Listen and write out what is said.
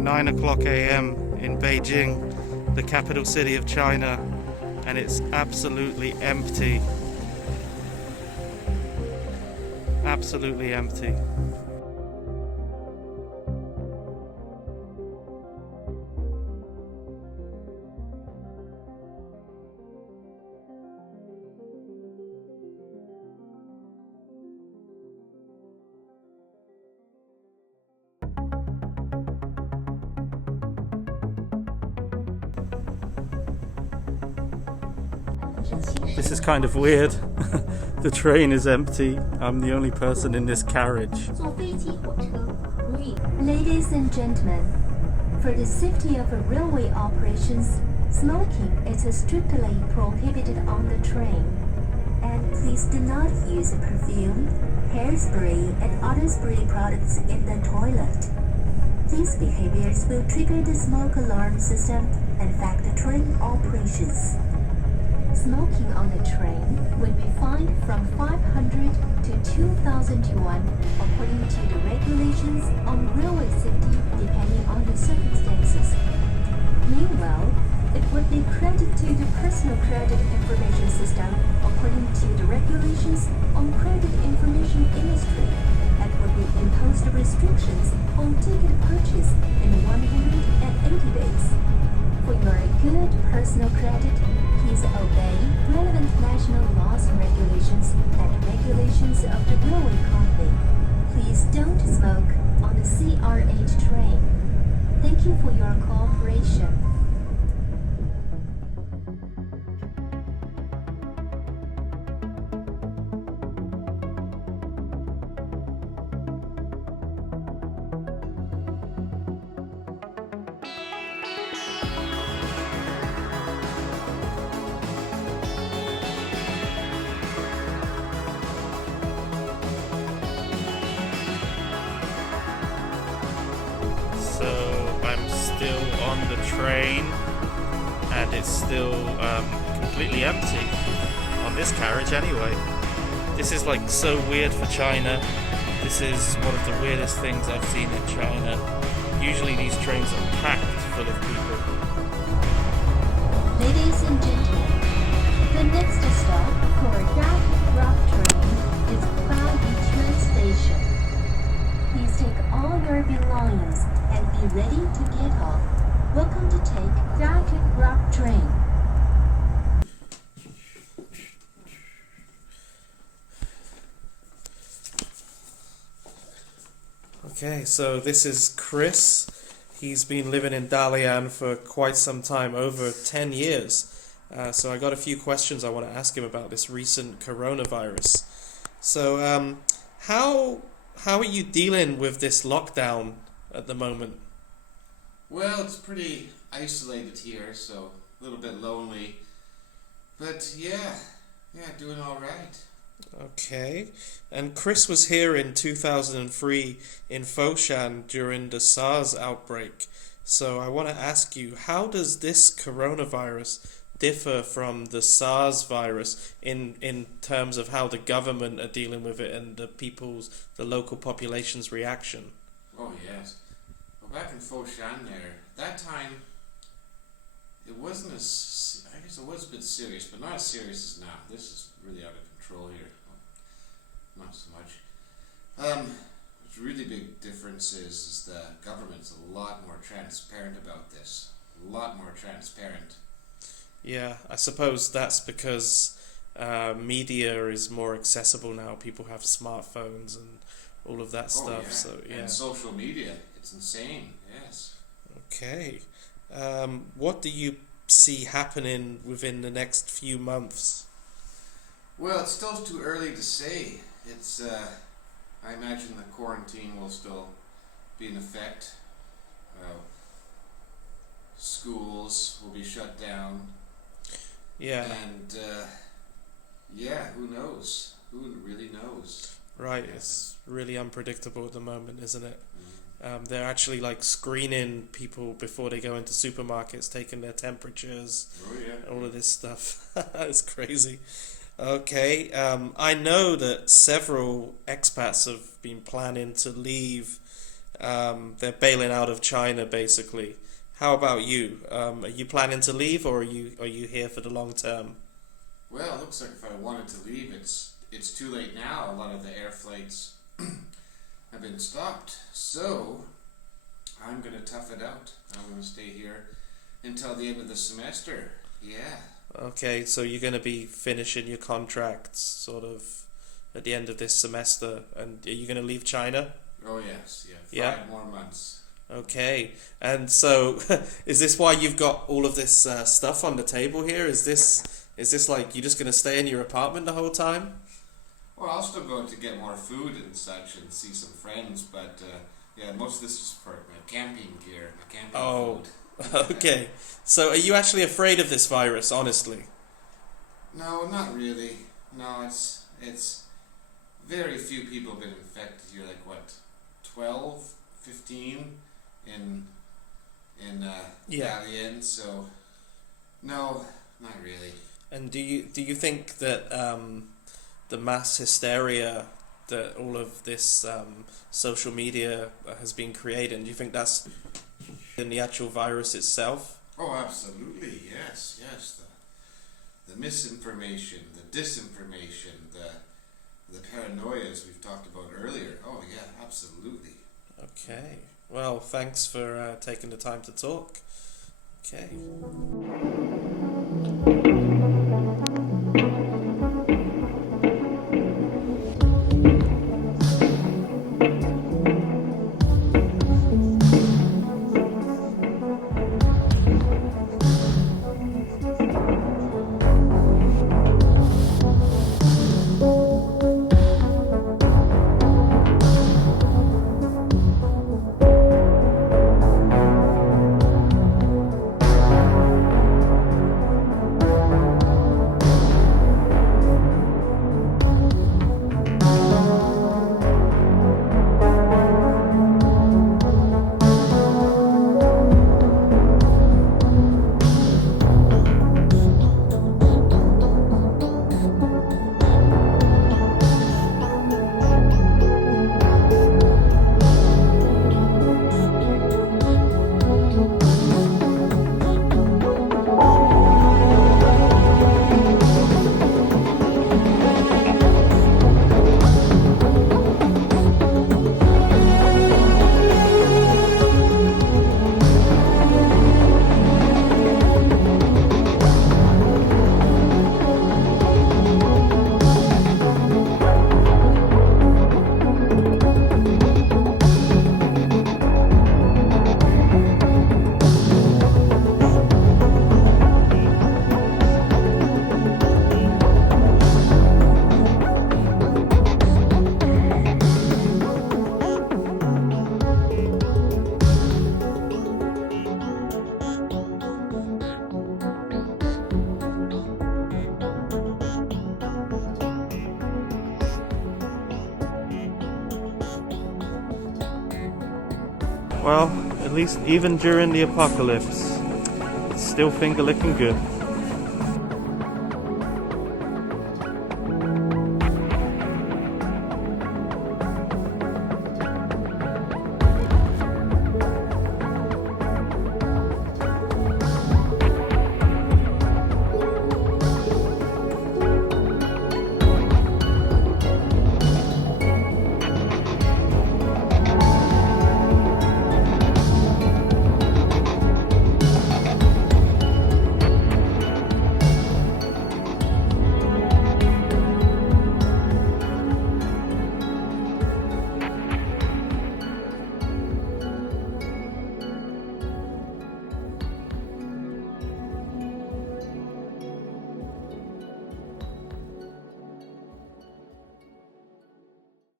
9 o'clock a.m. in Beijing, the capital city of China, and it's absolutely empty. Absolutely empty. This is kind of weird. The train is empty. I'm the only person in this carriage. Ladies and gentlemen, for the safety of railway operations, smoking is strictly prohibited on the train. And please do not use perfume, hairspray, and other spray products in the toilet. These behaviors will trigger the smoke alarm system and affect the train operations. Smoking on the train will be fined from 500 to 2,000 yuan according to the regulations on railway safety depending on the circumstances. Meanwhile, it would be credited to the personal credit information system according to the regulations on credit information industry and would be imposed restrictions on ticket purchase in 180 days. For your good personal credit, please obey relevant national laws and regulations of the railway company. Please don't smoke on the CRH train. Thank you for your cooperation. So I'm still on the train, and it's still completely empty on this carriage anyway. This is like so weird for China. This is one of the weirdest things I've seen in China. Usually these trains are packed full of people. Ladies and gentlemen, the next stop for Rapid Rock train is Beijing Station. Please take all your belongings and be ready to get off. Welcome to take Rapid Rock train. Okay, so this is Chris. He's been living in Dalian for quite some time, over 10 years. So I got a few questions I want to ask him about this recent coronavirus. So how are you dealing with this lockdown at the moment? Well, it's pretty isolated here, so a little bit lonely. But yeah, doing all right. Okay. And Chris was here in 2003 in Foshan during the SARS outbreak. So I want to ask you, how does this coronavirus differ from the SARS virus in terms of how the government are dealing with it and the local population's reaction? Oh yes. Well, back in Foshan there, that time it wasn't as, I guess it was a bit serious, but not as serious as now. This is really out of control here. Not so much. The really big difference is the government's a lot more transparent about this. A lot more transparent. Yeah, I suppose that's because media is more accessible now. People have smartphones and all of that stuff. Yeah. So yeah. And social media, it's insane. Yes. Okay. What do you see happening within the next few months? Well, it's still too early to say. It's I imagine the quarantine will still be in effect. Schools will be shut down. Yeah. And who knows? Who really knows? Right, it's really unpredictable at the moment, isn't it? They're actually like screening people before they go into supermarkets, taking their temperatures, all of this stuff. It's crazy. Okay, I know that several expats have been planning to leave They're bailing out of China, basically. How about you? Are you planning to leave, or are you here for the long term? Well, it looks like if I wanted to leave, it's too late now. A lot of the air flights have been stopped, so I'm gonna tough it out. I'm gonna stay here until the end of the semester. Yeah. Okay, so you're going to be finishing your contracts sort of at the end of this semester, and are you going to leave China? Oh yes, yeah. Yeah. 5 more months. Okay, and so is this why you've got all of this stuff on the table here? Is this like you're just going to stay in your apartment the whole time? Well, I'll still go to get more food and such and see some friends, but yeah, most of this is for my camping gear, my camping Oh, food. okay. So are you actually afraid of this virus, honestly? No, not really. No, it's very few people have been infected here. Like what, 12, 15 in Yeah. Dalian. So no, not really. And do you think that the mass hysteria that all of this social media has been creating, do you think that's in the actual virus itself? Oh, absolutely. Yes, yes. The misinformation, the disinformation, the paranoias we've talked about earlier. Oh yeah, absolutely. Okay. Well, thanks for taking the time to talk. Okay. Well, at least even during the apocalypse, it's still finger licking good.